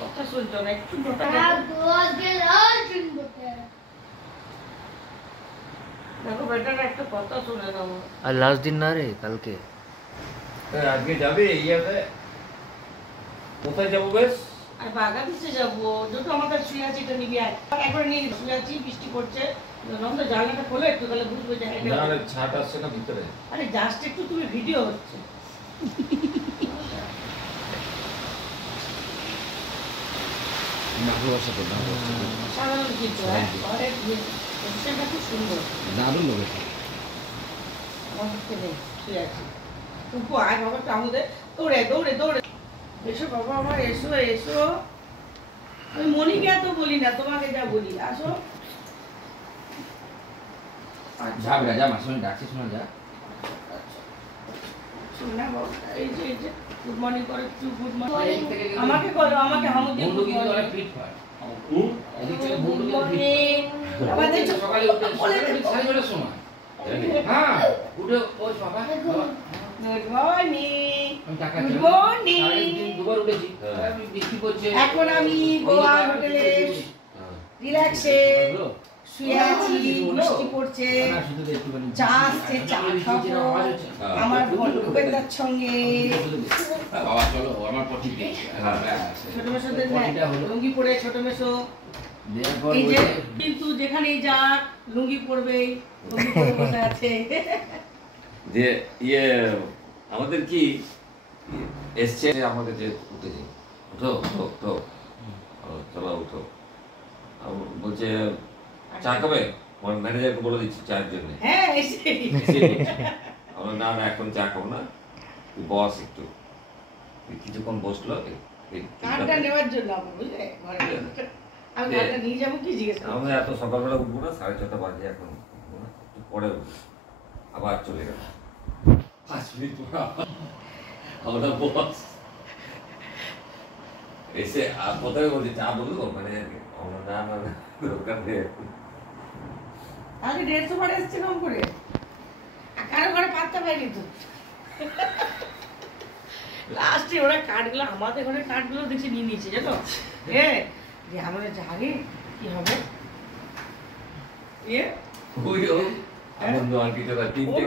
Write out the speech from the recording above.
কথা শুনছো না একটু দেখো বেটার একটা কথা শুনে নাও। আর লাস্ট দিন না রে কালকে আজকে যাবে ইয়াতে কোথায় যাবো বেশ? আর বাগা দিতে যাবো দুটো আমার কাছে শুয়ে আছি, এটা নিবি একবার নিয়ে শুয়ে আছি, বৃষ্টি পড়ছে, নন্দ জানলাটা খোলে একটু তাহলে বুঝবে যে না রে ছাট আসছে না ভিতরে। আরে জাস্ট একটু তুমি ভিডিও হচ্ছে সাধারণ কিছু ঘরের পজিশনটা খুব সুন্দর। দারুণ লোক আমার পক্ষে নেই শুয়ে আছি টুকু আয় বাবা টামুদে দৌড়ে দৌড়ে দৌড়ে এসো বাবা আমার এসো এসো। আমি মনিকে এত বলি না, তোমাকে যা বলি আসো। যা বেড়া যা মাসুমি ডাকছিস না যা। শোনা বাবা এই যে গুড মর্নিং করে একটু গুড মর্নিং আমাকে করো, আমাকে হামু দিয়ে গুড মর্নিং ফিট হয়। এদিক থেকে গুড মর্নিং আমাদের সকালে উঠে 6:30 সময় হ্যাঁ উঠে ওই বাবা গুড মর্নিং গুড মর্নিং দুবার উঠেছি আমি বৃষ্টি পড়ছে এখন আমি গোয়া হোটেলে রিল্যাক্সে শুয়ে আছি, বৃষ্টি পড়ছে, চা আসছে, চা খাবো আমার ভূপেন্দার সঙ্গে। বাবা চলো আমার পটি ছোট মেশোদের লুঙ্গি পরে ছোট মেশো এই যে কিন্তু যেখানেই যাক লুঙ্গি পরবেই, লুঙ্গি পরে বসে আছে। যে ইয়ে আমাদের কি এসছে আমাদের যে উঠে যাই উঠো উঠো উঠো চলো উঠো বলছে চা খাবে? ম্যানেজারকে বলে দিচ্ছি চায়ের জন্য। হ্যাঁ এসে না না এখন চা খাবো না, বস একটু কিছুক্ষণ বসলো কার্ডটা নেওয়ার জন্য আমার বুঝলে আমি কার্ডটা নিয়ে যাবো কি জিজ্ঞেস করো। আমরা এত সকালবেলা উঠবো না, 6:30 বাজে এখন পরে আবার চলে গেল 5 মিনিট পর আমরা বস এসে কোথায় বলছে চা বললো ম্যানেজারকে। না না দরকার নেই আগে 150 বার এসছে কম করে, কারো ঘরে পাত্তা পাইনি তো। লাস্টে ওরা কার্ডগুলো আমাদের ঘরে কার্ডগুলো দেখছি নিয়ে নিয়েছে জানো। হ্যাঁ যে আমরা জাগে কি হবে ওই আনন্দ আর কিছু 3টে